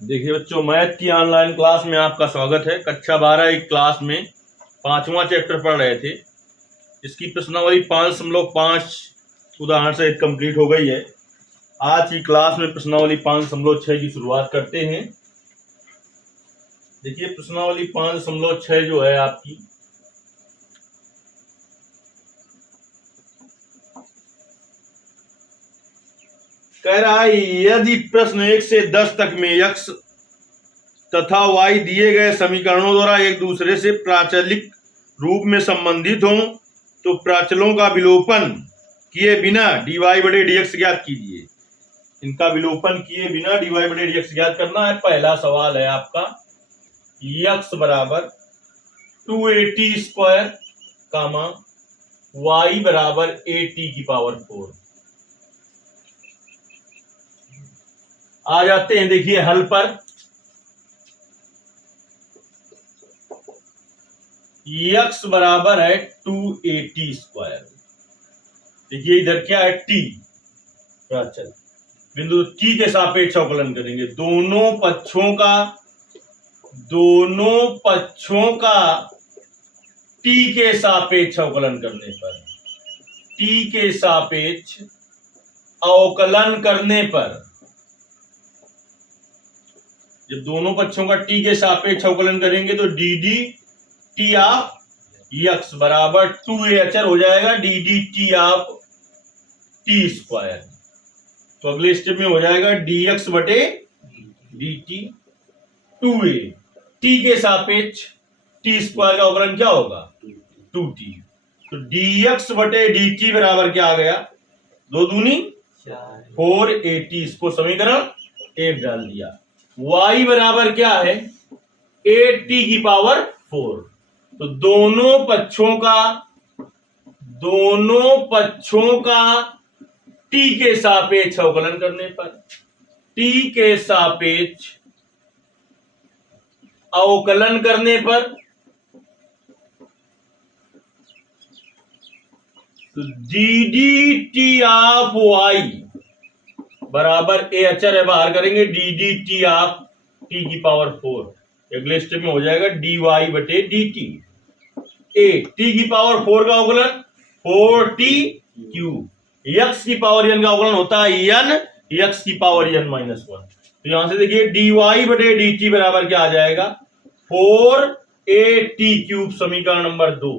देखिए बच्चों, मैथ की ऑनलाइन क्लास में आपका स्वागत है। कक्षा 12 की क्लास में 5वां चैप्टर पढ़ रहे थे। इसकी प्रश्नावली 5.5 उदाहरण से कंप्लीट हो गई है। आज की क्लास में प्रश्नावली 5.6 की शुरुआत करते हैं। देखिए प्रश्नावली 5.6 जो है आपकी, कह रहा है यदि प्रश्न 1 से 10 तक में x तथा y दिए गए समीकरणों द्वारा एक दूसरे से प्राचलिक रूप में संबंधित हों तो प्राचलों का विलोपन किए बिना dy/dx ज्ञात कीजिए। इनका विलोपन किए बिना dy/dx ज्ञात करना है। पहला सवाल है आपका x बराबर 2at² कामा y बराबर at⁴। आ जाते हैं देखिए हल पर। x बराबर है 2at²। देखिए इधर क्या है, t प्राचल बिंदु t के सापेक्ष अवकलन करेंगे। दोनों पक्षों का t के सापेक्ष अवकलन करने पर, t के सापेक्ष अवकलन करने पर, जब दोनों पक्षों का t के सापेक्ष अवकलन करेंगे तो dd t ऑफ x बराबर 2a अचर हो जाएगा dd t ऑफ t²। तो अगले स्टेप में हो जाएगा dx बटे dt 2a, t के सापेक्ष t² का अवकलन क्या होगा 2t। तो dx बटे dt बराबर क्या आ गया, 2 दूनी 4at। इसको समीकरण 1 डाल दिया। y बराबर क्या है 8t⁴। तो दोनों पक्षों का t के सापेक्ष अवकलन करने पर, t के सापेक्ष अवकलन करने पर, तो dd t ऑफ y बराबर a अचर है, बाहर करेंगे dd t ऑफ t⁴। अगले स्टेप में हो जाएगा dy बटे dt। a t⁴ का अवकलन 4t³ x⁴n का अवकलन होता है n x⁴n-1। तो यहां से देखिए dy बटे dt बराबर क्या आ जाएगा 4at³ समीकरण नंबर 2।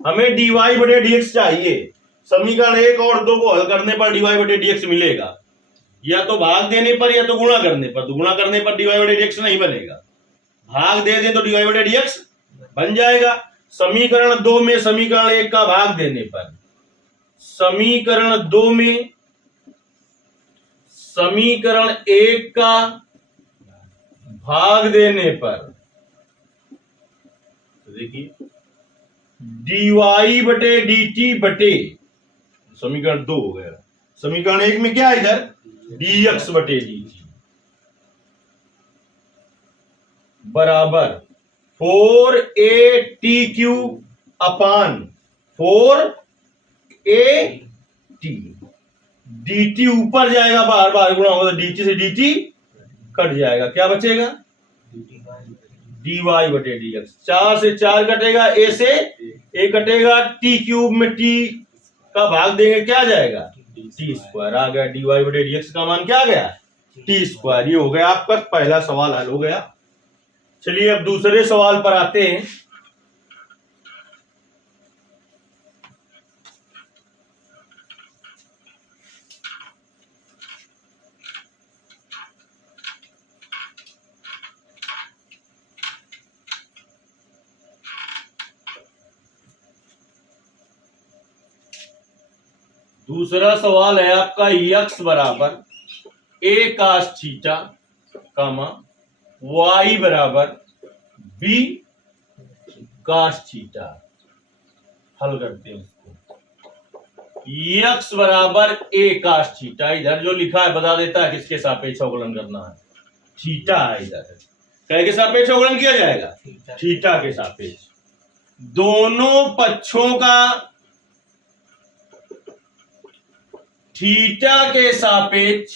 हमें dy बटे dx चाहिए। समीकरण 1 और 2 को हल करने पर dy बटे dx मिलेगा, या तो भाग देने पर या तो गुणा करने पर। तो गुणा करने पर dy बटे dx नहीं बनेगा, भाग दे दें तो dy बटे dx बन जाएगा। समीकरण 2 में समीकरण 1 का भाग देने पर, समीकरण 2 में समीकरण 1 का भाग देने पर, देखिए dy बटे dt बटे, समीकरण 2 हो गया। समीकरण 1 में क्या है इधर dx बटे dt बराबर 4at³ अपान 4at। dt ऊपर जाएगा, बाहर बाहर गुणा होगा तो dt से dt कट जाएगा, क्या बचेगा dy बटे dx। 4 से 4 कटेगा, a से a कटेगा, t³ में t का भाग देंगे क्या आ जाएगा t² आ गया। dy बटे dx का मान क्या आ गया t²। ये हो गया आपका पहला सवाल हल हो गया। चलिए अब दूसरे सवाल पर आते हैं। दूसरा सवाल है आपका x बराबर a cos theta comma y बराबर b cos थीटा। हल करते हैं इसको। x बराबर a cos थीटा, इधर जो लिखा है बता देता है किसके सापेक्ष अवकलन करना है, थीटा है। इधर क्या के सापेक्ष अवकलन किया जाएगा थीटा के सापेक्ष। दोनों पक्षों का थीटा के सापेक्ष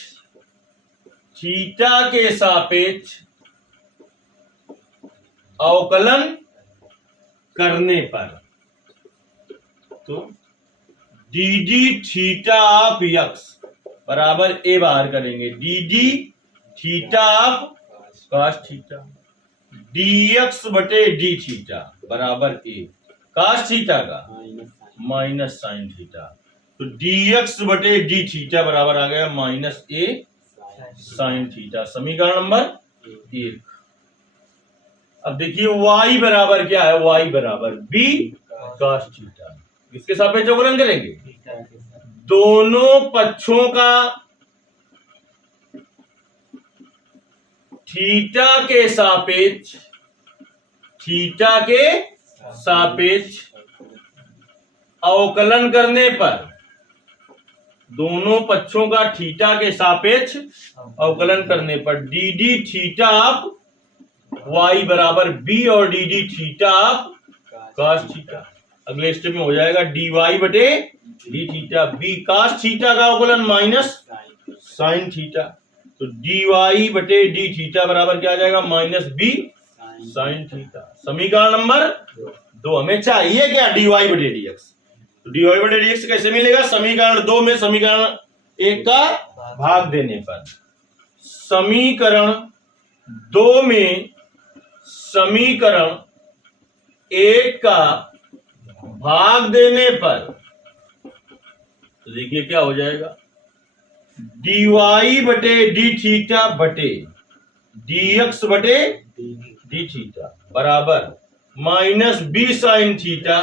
अवकलन करने पर, तो D D theta of x बराबर ए बाहर करेंगे, D D theta of cos theta, D X बटे डी थीटा बराबर ए, कॉस थीटा का माइनस साइन थीटा, तो डी एक्स बटे डी थीटा बराबर आ गया माइनस ए साइन थीटा, समीकरण नंबर 1। अब देखिए y बराबर क्या है, y बराबर बी कॉस थीटा, इसके सापेक्ष अवकलन करेंगे, दोनों पक्षों का थीटा के सापेक्ष अवकलन करने पर, दोनों पक्षों का थीटा के सापेक्ष अवकलन करने पर D D theta of y बराबर b और D D theta of cos theta, अगले स्टेप में हो जाएगा dy बटे D theta, b cos theta का अवकलन माइनस साइन थीटा, तो dy बटे डी थीटा बराबर क्या आ जाएगा माइनस b साइन थीटा, समीकरण नंबर 2। हमें चाहिए क्या, dy बटे dx, तो dy बटे dx कैसे मिलेगा, समीकरण 2 में समीकरण 1 का भाग देने पर, समीकरण 2 में समीकरण 1 का भाग देने पर, तो देखिए क्या हो जाएगा, dy बटे डी थीटा बटे dx बटे डी थीटा बराबर माइनस बी साइन थीटा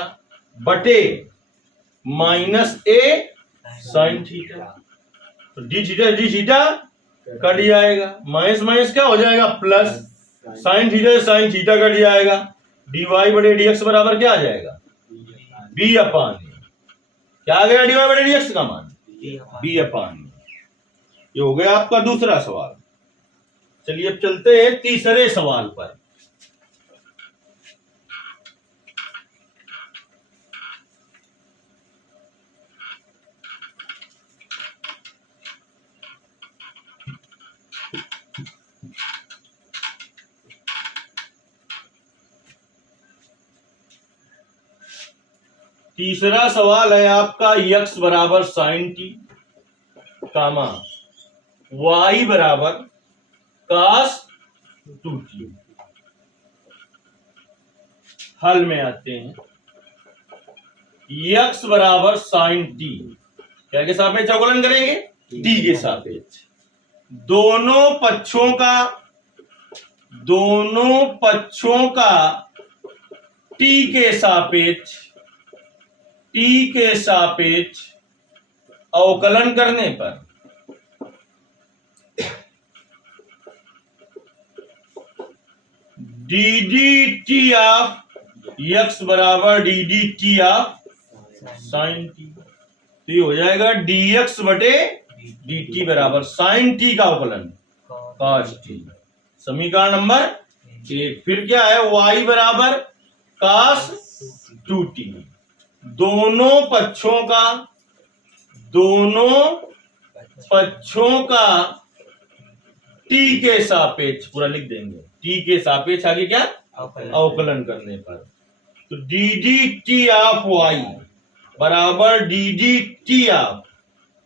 बटे माइनस ए साइन थीटा, तो डी थीटा कट जाएगा, माइनस माइनस क्या हो जाएगा प्लस, साइन थीटा से साइन थीटा कट जाएगा, dy बटे dx बराबर क्या आ जाएगा b अपान ए, क्या आ गया dy बटे dx का मान b अपान ए। ये हो गया आपका दूसरा सवाल। चलिए अब चलते हैं तीसरे सवाल पर। तीसरा सवाल है आपका x बराबर साइन टी कामा y बराबर cos 2t। हल में आते हैं, x बराबर साइन टी, क्या के सापेक्ष अवकलन करेंगे, t के सापेक्ष, दोनों पक्षों का t के सापेक्ष अवकलन करने पर D D T of X बराबर D D T of sine T, तो ये हो जाएगा डी एक्स बटे डी टी बराबर साइन टी का अवकलन कॉस टी, समीकरण नंबर 1। फिर क्या है, y बराबर cos 2t, दोनों पक्षों का t के सापेक्ष, पूरा लिख देंगे, t के सापेक्ष आगे क्या अवकलन करने पर, तो D D T of y बराबर D D T of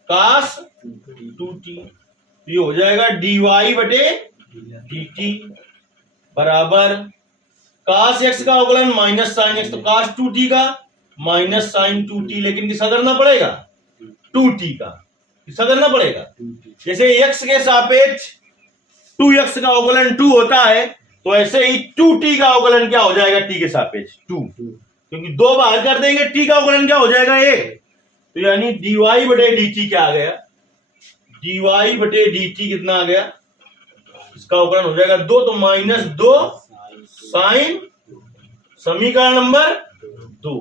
cos 2t, ये हो जाएगा dy बटे dt बराबर cos x का अवकलन माइनस साइन x, तो cos 2t का माइनस साइन 2t, लेकिन किसका करना पड़ेगा 2t का, किसका करना पड़ेगा, जैसे x के सापेक्ष 2x का अवकलन 2 होता है, तो ऐसे ही 2t का अवकलन क्या हो जाएगा t के सापेक्ष 2, क्योंकि 2 बाहर कर देंगे t का अवकलन क्या हो जाएगा 1, तो यानी dy बटे dt क्या आ गया, dy बटे dt कितना आ गया, इसका अवकलन हो जाएगा 2, तो माइनस 2 साइन, समीकरण नंबर 2।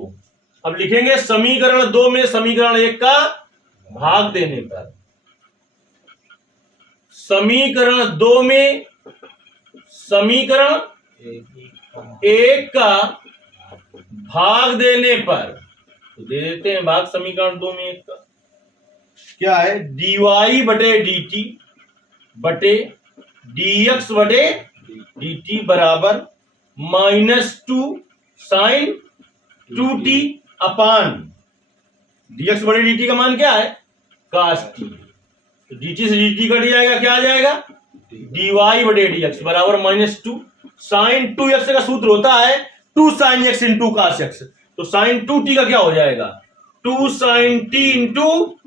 अब लिखेंगे समीकरण 2 में समीकरण 1 का भाग देने पर, समीकरण 2 में समीकरण 1 का भाग देने पर, तो दे देते हैं भाग समीकरण 2 में 1 का, क्या है dy बटे dt बटे dx बटे dt बराबर -2 sin 2t अपान dx बटे dt का मान क्या है? cos t। तो dt से dt कट जाएगा, क्या आ जाएगा? dy बटे dx बराबर -2 sin 2x का सूत्र होता है 2 sin x into cos x। तो sin 2t का क्या हो जाएगा? 2 sin t into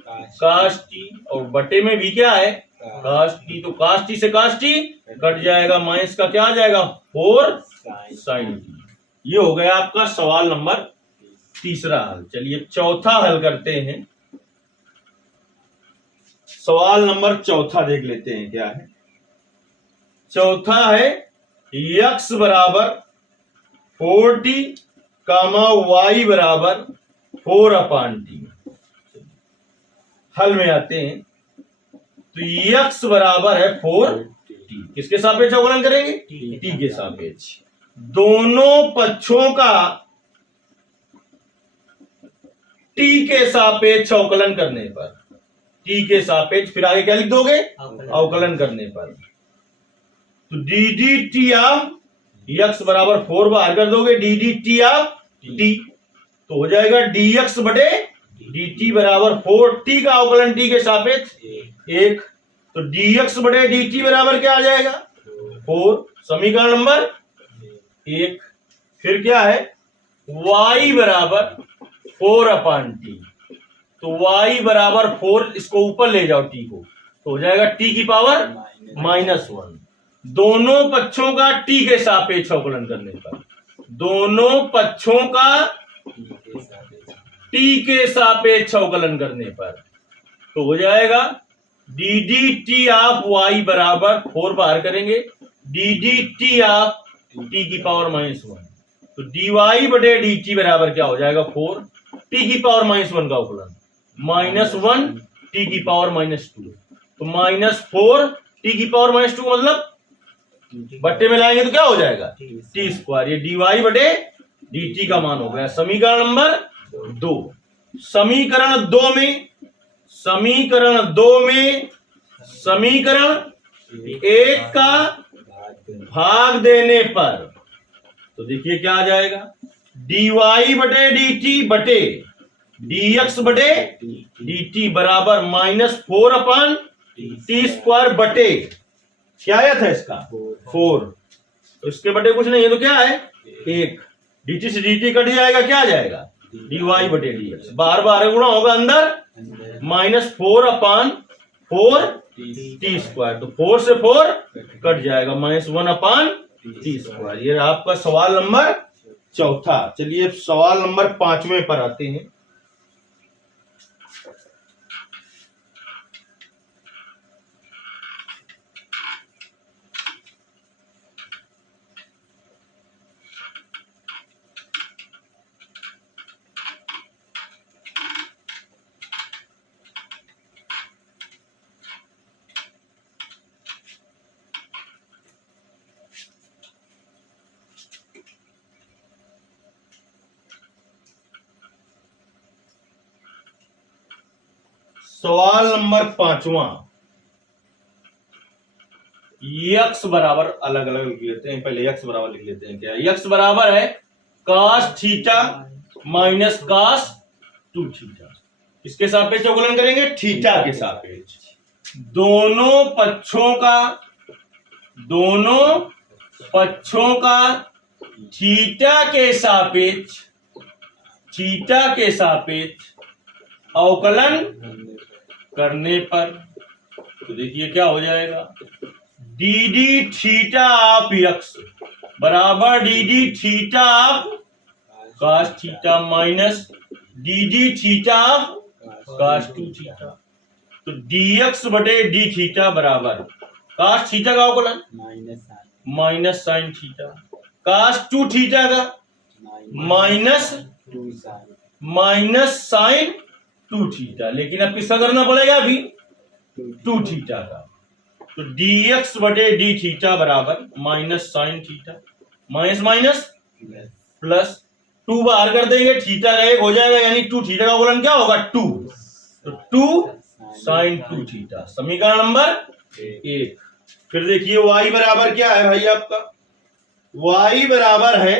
cos t, और बटे में भी क्या है? cos t। तो cos t से cos t कट जाएगा, माइनस का क्या आ जाएगा? 4 sin t। ये हो गया आपका सवाल नंबर तीसरा हल। चलिए चौथा हल करते हैं। सवाल नंबर चौथा देख लेते हैं क्या है। चौथा है x बराबर 4t कामा y बराबर 4/t। हल में आते हैं तो x बराबर है 4t, किसके सापेक्ष अवकलन करेंगे? t के सापेक्ष। दोनों पक्षों का t के सापेक्ष अवकलन करने पर, t के सापेक्ष, फिर आगे क्या लिख दोगे? अवकलन करने पर। तो dd t ऑफ x बराबर 4 बाहर कर दोगे, dd t ऑफ t, तो हो जाएगा dx बटे dt बराबर 4t का अवकलन t के सापेक्ष 1। तो dx बटे dt बराबर क्या आ जाएगा? 4। समीकरण नंबर 1। फिर क्या है? y बराबर 4/t। तो y बराबर 4, इसको ऊपर ले जाओ t को, तो हो जाएगा t की पावर -1। दोनों पक्षों का t के सापेक्ष अवकलन करने पर, दोनों पक्षों का t के सापेक्ष अवकलन करने पर, तो हो जाएगा dd t ऑफ y बराबर 4 बाहर करेंगे, dd t ऑफ t की पावर -1। तो dy बटे dt बराबर क्या हो जाएगा? 4 t की पावर -1 का अवकलन, -1 t की पावर -2। तो -4 t की पावर -2 मतलब बट्टे में लाएंगे तो क्या हो जाएगा? t²। ये dy बटे dt का मान हो गया। समीकरण नंबर 2। समीकरण 2 में समीकरण 1 का भाग देने पर, तो देखिए क्या आ जाएगा? dy बटे dt बटे dx बटे dt बराबर -4/t² बटे, क्या आया था इसका? 4। तो इसके बटे कुछ नहीं है, तो क्या है? 1। dt से dt कट जाएगा, क्या आ जाएगा? dy बटे dx, बार बार गुणा होगा अंदर, -4/4t²। तो 4 से 4 कट जाएगा, -1/t²। ये आपका सवाल नंबर चौथा। चलिए सवाल नंबर 5वें पर आते हैं। सवाल नंबर 5वां। x बराबर, अलग अलग लिख लेते हैं, पहले x बराबर लिख लेते हैं। क्या x बराबर है? cos theta minus cos 2 theta. इसके सापेक्ष अवकलन करेंगे, थीटा के सापेक्ष। दोनों पक्षों का थीटा के सापेक्ष अवकलन करने पर, तो देखिए क्या हो जाएगा? dd थीटा ऑफ x बराबर dd theta of cos theta minus dd theta of cos 2 theta. तो dx बटे d थीटा बराबर cos थीटा का अवकलन minus sin theta, cos 2 theta का माइनस sin 2 थीटा। लेकिन अब किसका करना पड़ेगा? अभी 2 थीटा का। तो dx बटे d थीटा बराबर minus sin theta, minus plus 2 बाहर कर देंगे, थीटा का 1 हो जाएगा, यानी 2 थीटा का अवकलन क्या होगा? 2। तो 2 sin 2 थीटा। समीकरण नंबर 1। फिर देखिए y बराबर क्या है भाई आपका? y बराबर है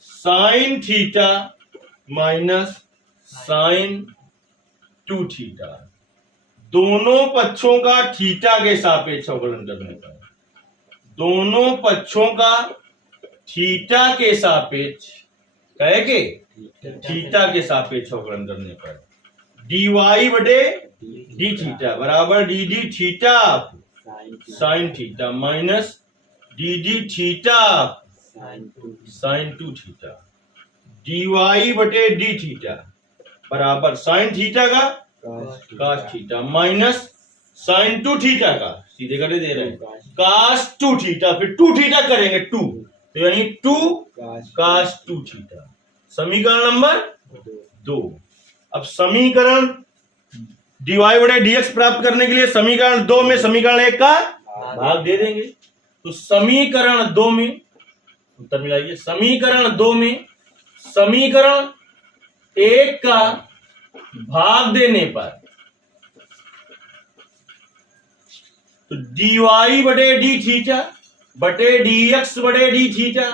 sine theta minus sine 2 theta. दोनों पक्षों का थीटा के सापेक्ष अवकलन करने पर, दोनों पक्षों का थीटा के सापेक्ष कहेंगे थीटा के सापेक्ष अवकलन करने पर dy बटे डी थीटा बराबर D D theta sine theta minus D D theta sine 2 theta. dy बटे डी थीटा बराबर साइन थीटा का cos theta minus sine 2 theta का, सीधे करके दे रहे हैं, कास 2 थीटा, फिर 2 थीटा करेंगे 2, तो यानी 2 कास 2 थीटा। समीकरण नंबर 2। अब समीकरण dy बटे dx प्राप्त करने के लिए समीकरण 2 में समीकरण 1 का भाग दे देंगे। तो समीकरण 2 में उत्तर मिलाइए। समीकरण 2 में समीकरण 1 का भाग देने पर तो dy बटे डी थीटा बटे dx बटे डी थीटा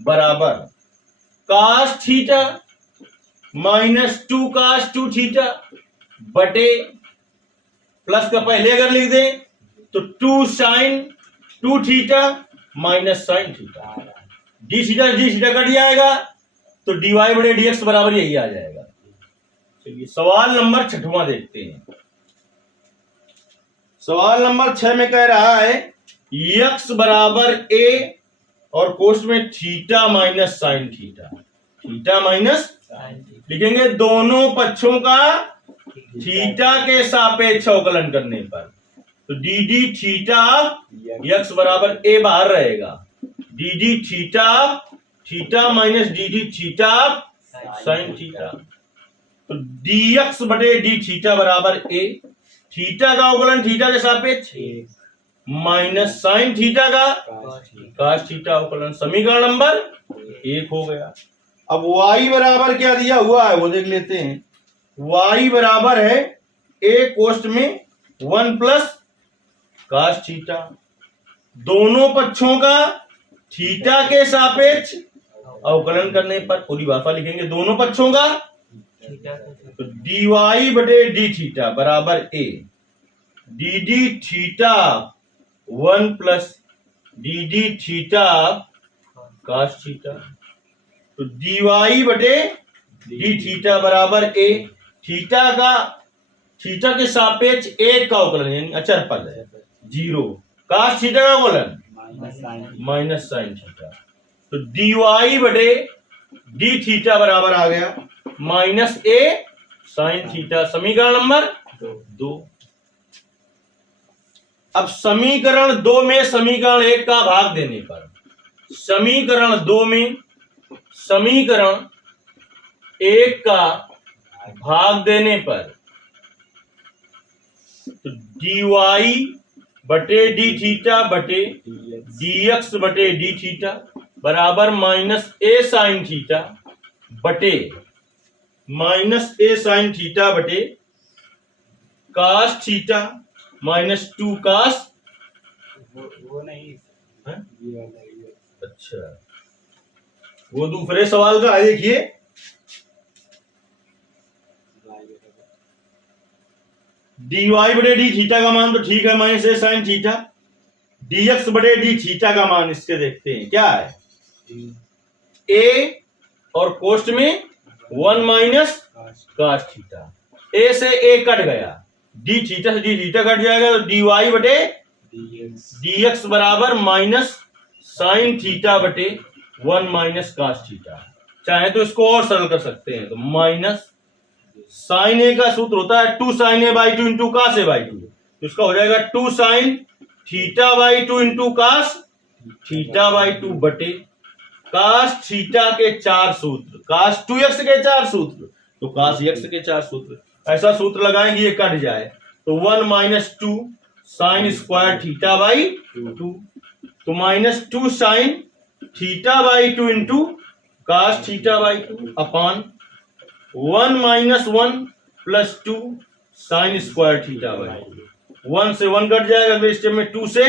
बराबर cos theta minus 2 cos 2 theta बटे प्लस का पहले अगर लिख दें तो 2 sine 2 theta minus sine theta, D theta cut जाएगा तो dy बटे dx बराबर यही आ जाएगा। चलिए सवाल नंबर 6वां देखते हैं। सवाल नंबर 6 में कह रहा है x बराबर a और कोष्ठ में theta minus sine theta, theta minus लिखेंगे दोनों पक्षों का थीटा के सापेक्ष अवकलन करने पर तो डी डी थीटा x बराबर a बाहर रहेगा, D D theta theta minus D D theta sine theta, तो dx बटे डी थीटा बराबर a, थीटा का अवकलन थीटा के सापेक्ष माइनस साइन थीटा का कास थीटा अवकलन। समीकरण नंबर 1 हो गया। अब y बराबर क्या दिया हुआ है वो देख लेते हैं। y बराबर है a कोष्ठ में 1 प्लस कास थीटा, दोनों पक्षों का थीटा के सापेक्ष अवकलन करने पर पूरी भाषा लिखेंगे दोनों पक्षों का, तो dy बटे डी थीटा बराबर a, D D theta 1 plus D D theta cos theta, तो dy बटे डी थीटा बराबर a, थीटा का थीटा के सापेक्ष 1 का अवकलन यानी अचर पद है 0, कास थीटा का अवकलन माइनस साइन थीटा, तो dy बटे डी थीटा बराबर आ गया माइनस a साइन थीटा। समीकरण नंबर 2। अब समीकरण 2 में समीकरण 1 का भाग देने पर समीकरण 2 में समीकरण 1 का भाग देने पर तो dy बटे डी थीटा बटे dx बटे डी थीटा बराबर माइनस a साइन थीटा बटे माइनस a साइन थीटा बटे कास थीटा माइनस 2 कास वो नहीं है? अच्छा वो दूसरे सवाल का देखिए। dy बटे डी थीटा का मान तो ठीक है minus a sine theta, dx बटे डी थीटा का मान इसके देखते हैं क्या है, a और कोष्ठ में 1 माइनस कास थीटा, a से a कट गया, डी थीटा से डी थीटा कट जाएगा तो dy बटे dx बराबर माइनस साइन थीटा बटे 1 माइनस कास थीटा। चाहे तो इसको और सरल कर सकते हैं तो माइनस साइन ए का सूत्र होता है 2 sine A by 2 into cos A by 2, तो इसका हो जाएगा 2 sine theta by 2 into cos theta by 2 बटे कास थीटा के 4 सूत्र, कास 2x के 4 सूत्र तो कास x के 4 सूत्र, ऐसा सूत्र लगाएंगे ये कट जाए तो 1 minus 2 sine square theta by 2, तो minus 2 sine theta by 2 into cos theta by 2 upon 1 minus 1 plus 2 sine square theta by 2, 1 से 1 कट जाएगा, अगले स्टेप में 2 से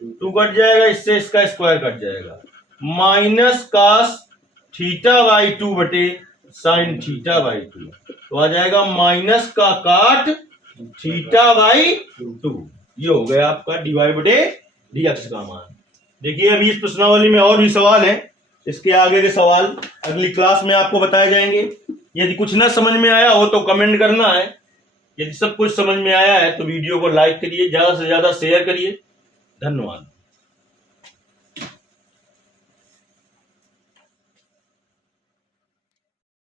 2 कट जाएगा, इससे इसका स्क्वायर कट जाएगा, माइनस कास थीटा बाई 2 बटे साइन थीटा बाई 2, तो आ जाएगा माइनस का काट थीटा बाई 2। ये हो गया आपका dy बटे dx का मान। देखिए अभी इस प्रश्नावली में और भी सवाल है, इसके आगे के सवाल अगली क्लास में आपको बताए जाएंगे। यदि कुछ न समझ में आया हो तो कमेंट करना है, यदि सब कुछ समझ में आया है तो वीडियो को लाइक करिए, ज्यादा से ज्यादा शेयर करिए। धन्यवाद।